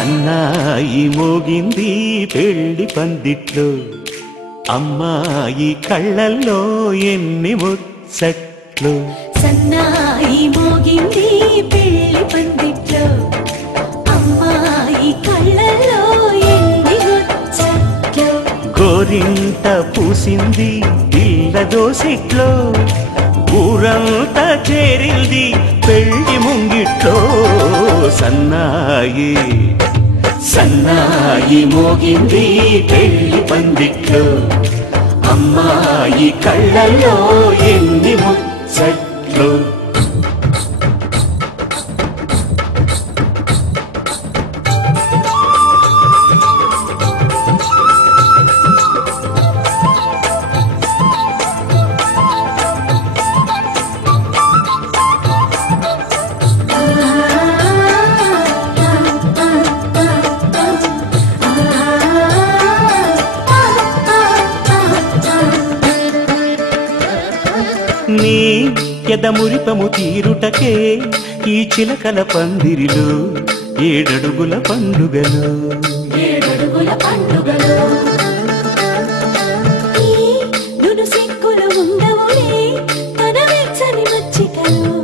సన్నాయి మోగింది పెళ్లి పందిట్లో, అమ్మాయి కళ్ళల్లో ఎన్ని ముచ్చట్లు. సన్నాయి మోగింది పెళ్లి పందిట్లో, అమ్మాయి కళ్ళల్లో ఎన్ని ముచ్చట్లు. గోరింట పూసింది పిల్ల దోసిట్లో, ఊరంతా చేరింది పెళ్లి ముంగిట్లో. సన్నాయి సన్నాయి మోగింది పెళ్లి పందిట్లో, అమ్మాయి కళ్ళల్లో ఎన్ని ముచ్చట్లు. నీ ఎదమురిపము తీరుటకే ఈ చిలకల పందిరిలో ఏడడుగుల పండుగలు. నును సిక్కులు ఉండవులే తన వెచ్చని మచ్చికలు,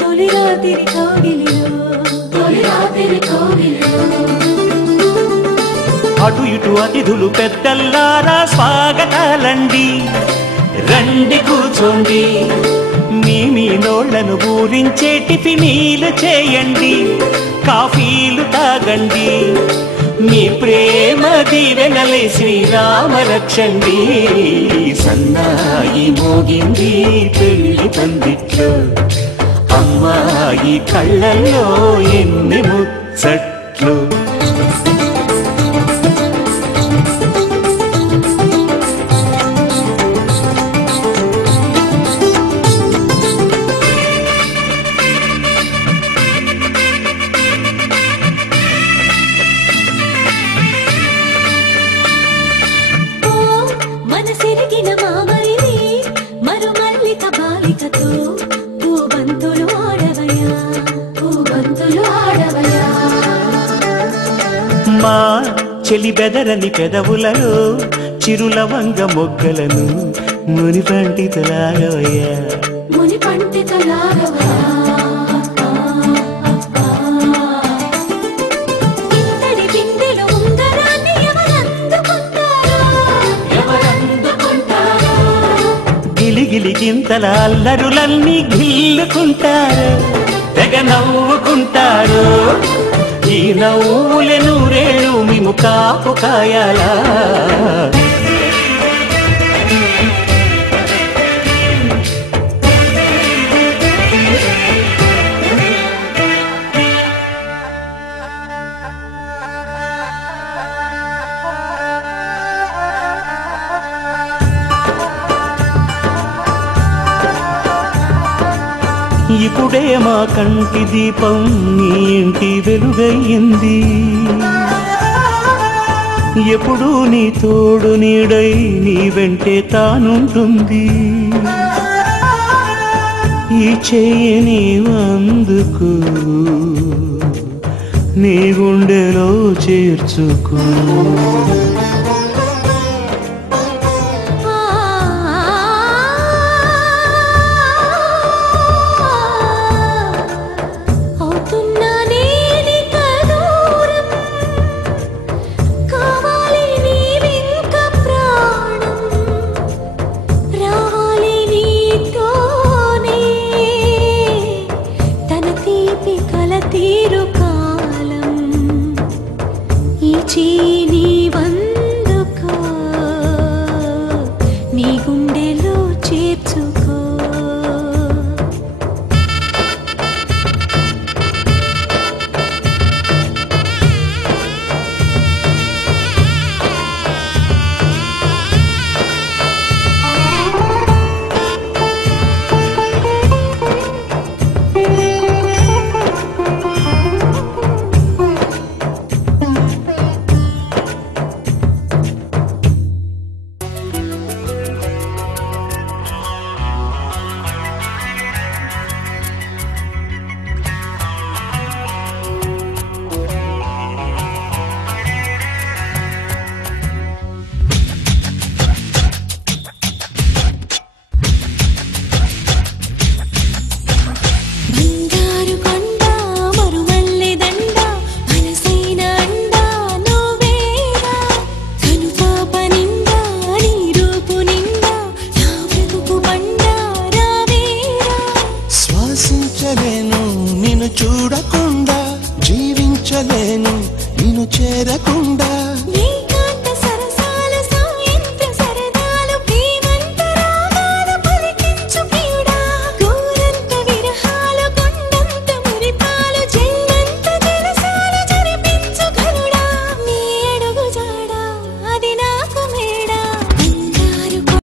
తొలి రాత్రి కోగిలిలో. అటు ఇటు అతిథులు పెద్దల్లారా స్వాగతాలండి, రండి కూర్చోండి. మీ నోళ్లను ఊరించే టిఫినీలు చేయండి, కాఫీలు తాగండి. మీ ప్రేమ దీవెనలే శ్రీరామరక్షండి. సన్నాయి మోగింది పెళ్లి పందిట్లో, అమ్మాయి కళ్ళల్లో ఎన్ని ముచ్చట్లు. మనసిరిగిన మామరిది మరుమల్లిక బాలికతో పూబంతులు ఆడవయా. మా చెలి బెదరని పెదవులలో చిరులవంగ మొగ్గలను ముని పండితులాగవయ్యా. గిలిగింతల అల్లరులన్నీ గిల్లుకుంటారు, తెగ నవ్వుకుంటారు. ఈ నవ్వులే నూరేళ్ళు మేము కాపు కాయాలా. ఇప్పుడే మా కంటి దీపం నీ ఇంటి వెలుగయ్యింది, ఎప్పుడు నీ తోడు నీడై నీ వెంటే తానుంటుంది. ఈ చెయ్యి నీవందుకు, నీ గుండెలో చేర్చుకో.